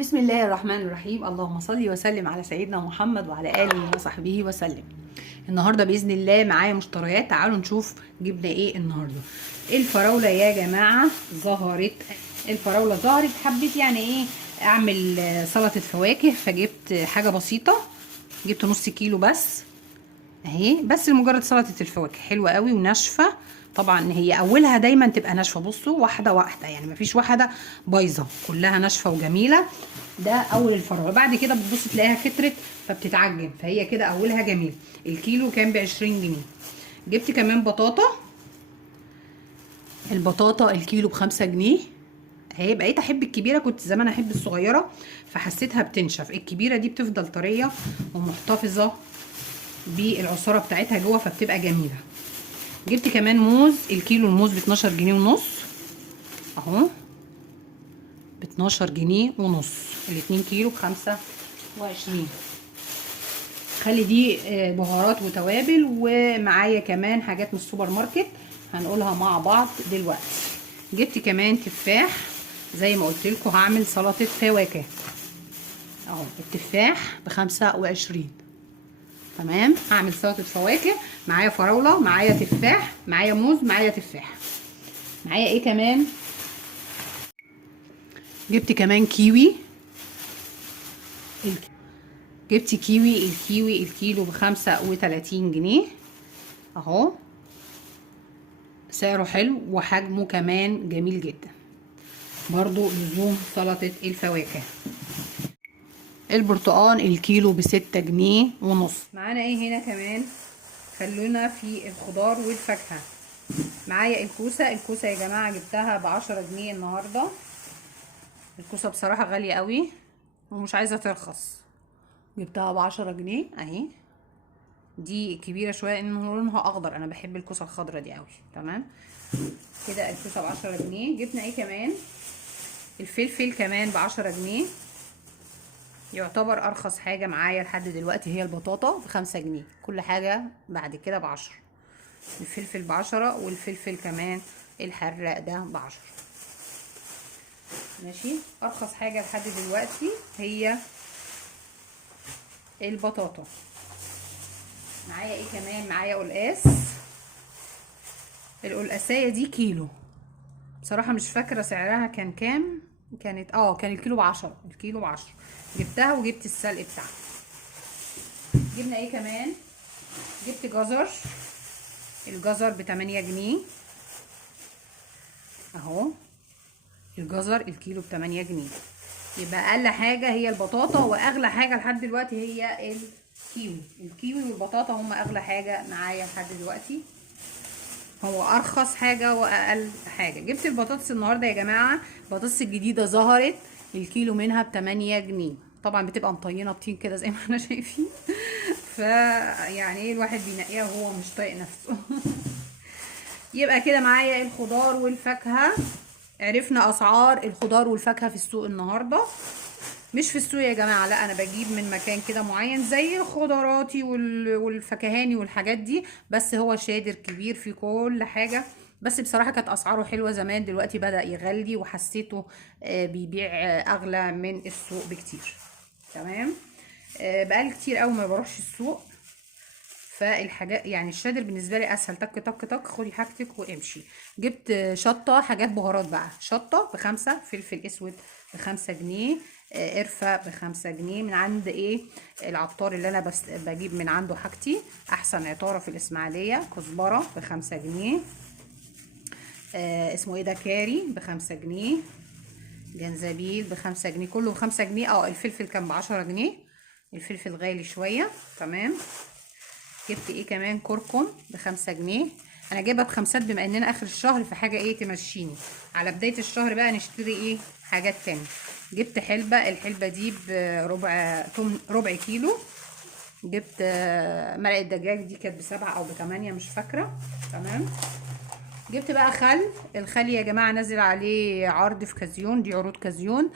بسم الله الرحمن الرحيم. اللهم صل وسلم على سيدنا محمد وعلى آله وصحبه وسلم. النهارده بإذن الله معايا مشتريات. تعالوا نشوف جبنا ايه النهارده. الفراولة يا جماعة ظهرت. الفراولة ظهرت، حبيت يعني ايه اعمل سلطة فواكه، فجبت حاجة بسيطة. جبت نص كيلو بس اهي، بس لمجرد سلطة الفواكه. حلوة قوي وناشفة. طبعا هي اولها دايما تبقى ناشفة، بصوا واحدة واحدة، يعني مفيش واحدة بايظة، كلها ناشفة وجميلة. ده اول الفراولة. بعد كده بتبص تلاقيها كترت فبتتعجن، فهي كده اولها جميل. الكيلو كان ب20 جنيه. جبت كمان بطاطا. البطاطا الكيلو ب5 جنيه اهي. بقيت احب الكبيره، كنت زمان احب الصغيره فحسيتها بتنشف. الكبيره دي بتفضل طريه ومحتفظه بالعصاره بتاعتها جوه، فبتبقى جميله. جبت كمان موز. الكيلو الموز ب12 جنيه ونص اهو، ب12 جنيه ونص. الاتنين كيلو ب25. خلي دي بهارات وتوابل، ومعايا كمان حاجات من السوبر ماركت هنقولها مع بعض دلوقتي. جبت كمان تفاح، زي ما قلت لكم هعمل سلطه فواكه اهو. التفاح ب25. تمام، هعمل سلطه فواكه. معايا فراوله، معايا تفاح، معايا موز، معايا تفاح. معايا ايه كمان؟ جبت كمان كيوي. جبت كيوي. الكيوي الكيلو ب35 جنيه اهو. سعره حلو وحجمه كمان جميل جدا، برضو لزوم سلطة الفواكه. البرتقال الكيلو ب6 جنيه ونص. معانا ايه هنا كمان؟ خلونا في الخضار والفاكهة. معايا الكوسة. الكوسة يا جماعة جبتها ب10 جنيه النهاردة. الكوسة بصراحة غالية قوي ومش عايزة ترخص. جبتها ب10 جنيه اهي. دي كبيرة شوية انه لونها اخضر، انا بحب الكوسة الخضرة دي قوي. تمام كده، الكوسة ب10 جنيه. جبنا ايه كمان؟ الفلفل كمان ب10 جنيه. يعتبر ارخص حاجة معايا لحد دلوقتي هي البطاطا ب5 جنيه. كل حاجة بعد كده ب10. الفلفل ب10، والفلفل كمان الحراق ده ب10. ماشي، ارخص حاجة لحد دلوقتي هي البطاطا. معايا ايه كمان؟ معايا قلقاس. القلقاسية دي كيلو، بصراحة مش فاكرة سعرها كان كام. كانت كان الكيلو ب10. الكيلو ب10. جبتها وجبت السلق بتاعها. جبنا ايه كمان؟ جبت جزر. الجزر ب8 جنيه اهو. الجزر الكيلو ب8 جنيه. يبقى اقل حاجة هي البطاطا، واغلى حاجة لحد دلوقتي هي الكيوي. الكيوي والبطاطا هما اغلى حاجة معايا لحد دلوقتي. هو ارخص حاجة واقل حاجة. جبت البطاطس النهاردة يا جماعة. البطاطس الجديدة ظهرت، الكيلو منها ب8 جنيه. طبعا بتبقى مطينة بطين كده زي ما احنا شايفين. يعني ايه، الواحد بينقيها وهو مش طايق نفسه. يبقى كده معايا الخضار والفاكهة. عرفنا اسعار الخضار والفاكهة في السوق النهاردة. مش في السوق يا جماعة، لا، انا بجيب من مكان كده معين زي خضراتي والفكهاني والحاجات دي. بس هو شادر كبير في كل حاجة. بس بصراحة كانت اسعاره حلوة زمان، دلوقتي بدأ يغلي وحسيته بيبيع اغلى من السوق بكتير. تمام. بقالي كتير قوي ما بروحش السوق، فالحاجات يعني الشادر بالنسبه لي اسهل. تك تك تك، خدي حاجتك وامشي. جبت شطه، حاجات بهارات بقى. شطه ب5، فلفل اسود ب5 جنيه، قرفه ب5 جنيه من عند ايه، العطار اللي انا بجيب من عنده حاجتي. احسن عطاره في الاسماعيليه. كزبره ب5 جنيه. اسمه ايه ده، كاري ب5 جنيه. جنزبيل ب5 جنيه، كله ب5 جنيه. الفلفل كان ب10 جنيه. الفلفل غالي شويه. تمام. جبت ايه كمان؟ كركم ب5 جنيه. انا جايبه بخمسات بما اننا اخر الشهر، فحاجه ايه تمشيني. على بدايه الشهر بقى نشتري ايه حاجات تاني. جبت حلبه. الحلبه دي ربع كيلو. جبت مرقه دجاج، دي كانت ب7 او ب8 مش فاكره. تمام. جبت بقى خل. الخل يا جماعه نازل عليه عرض في كازيون، دي عروض كازيون.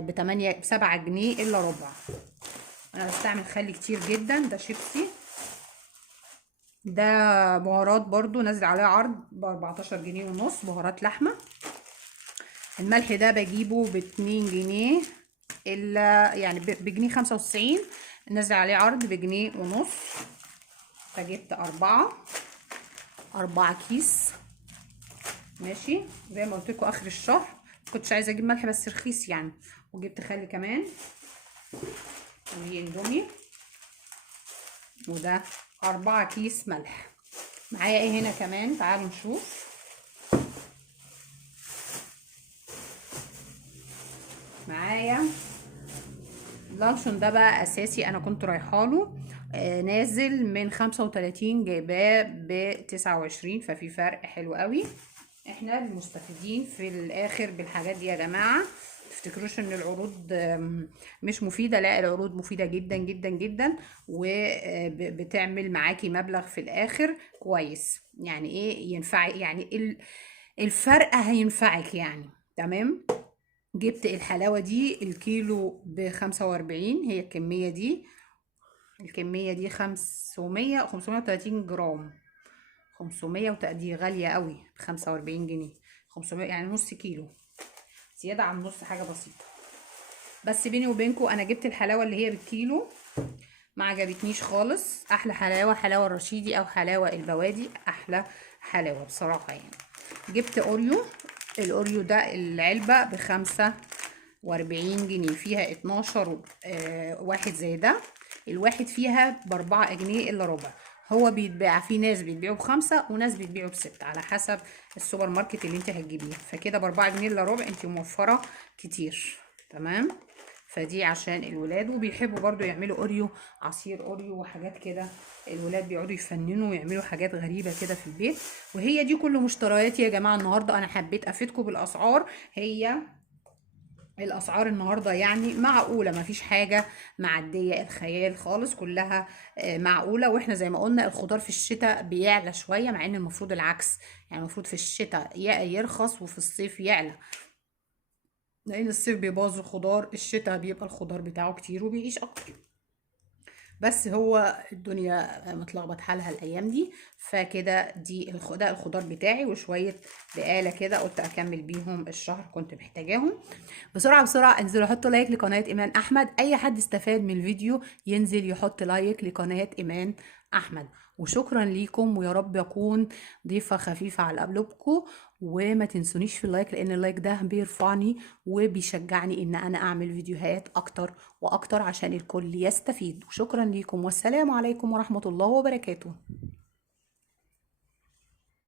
ب7 جنيه الا ربع. انا بستعمل خل كتير جدا. ده شيبسي. ده بهارات برضو نازل عليه عرض ب14 جنيه ونص، بهارات لحمة. الملح ده بجيبه ب2 جنيه يعني بجنيه 95، نزل عليه عرض بجنيه ونص. فجبت 4 كيس. ماشي، زي ما قلت لكم اخر الشهر كنتش عايزه اجيب ملح بس رخيص يعني. وجبت خل كمان، ودي اندومي، وده 4 كيس ملح. معايا ايه هنا كمان؟ تعالوا نشوف. معايا اللانشون ده بقى اساسي، انا كنت رايحاله نازل من 35 جايباه ب29، ففي فرق حلو قوي. احنا المستفيدين في الاخر بالحاجات دي يا جماعه. تفتكروش ان العروض مش مفيده، لا العروض مفيده جدا جدا جدا، وبتعمل معاكي مبلغ في الاخر كويس. يعني ايه ينفع؟ يعني الفرق هينفعك يعني. تمام. جبت الحلاوة دي الكيلو ب45، هي الكمية دي 530 جرام. 500 دي غالية قوي، ب45 جنيه. 500 يعني نص كيلو، زيادة عن نص، حاجة بسيطة. بس بيني وبينكم انا جبت الحلاوة اللي هي بالكيلو، ما عجبتنيش خالص. احلى حلاوة الرشيدي او حلاوة البوادي، احلى حلاوة بصراحة يعني. جبت اوريو. الاوريو ده العلبة ب45 جنيه، فيها 12 واحد زي ده. الواحد فيها ب4 جنيه الا ربع. هو بيتباع، في ناس بتبيعه ب5 وناس بتبيعه ب6 على حسب السوبر ماركت اللي انت هتجيبيه. فكده ب4 جنيه الا ربع، انت موفرة كتير. تمام. فدي عشان الولاد، وبيحبوا برضو يعملوا اوريو، عصير اوريو وحاجات كده. الولاد بيقعدوا يفننوا ويعملوا حاجات غريبة كده في البيت. وهي دي كل مشترياتي يا جماعة النهاردة. انا حبيت افيدكم بالاسعار. هي الاسعار النهارده يعني معقوله، مفيش حاجه معديه الخيال خالص، كلها معقوله. واحنا زي ما قلنا الخضار في الشتاء بيعلى شويه، مع ان المفروض العكس. يعني المفروض في الشتاء يرخص وفي الصيف يعلى، لان الصيف بيبوظ الخضار، الشتاء بيبقى الخضار بتاعه كتير وبيعيش اكتر. بس هو الدنيا متلخبط حالها الايام دي. فكده ده الخضار بتاعي وشويه بقاله كده، قلت اكمل بيهم الشهر، كنت محتاجاهم. بسرعه بسرعه انزلوا حطوا لايك لقناه ايمان احمد. اي حد استفاد من الفيديو ينزل يحط لايك لقناه ايمان احمد. وشكرا ليكم، ويا رب اكون ضيفه خفيفه على قلوبكم. وما تنسونيش في اللايك، لان اللايك ده بيرفعني وبيشجعني ان انا اعمل فيديوهات اكتر واكتر عشان الكل يستفيد. وشكرا ليكم، والسلام عليكم ورحمة الله وبركاته.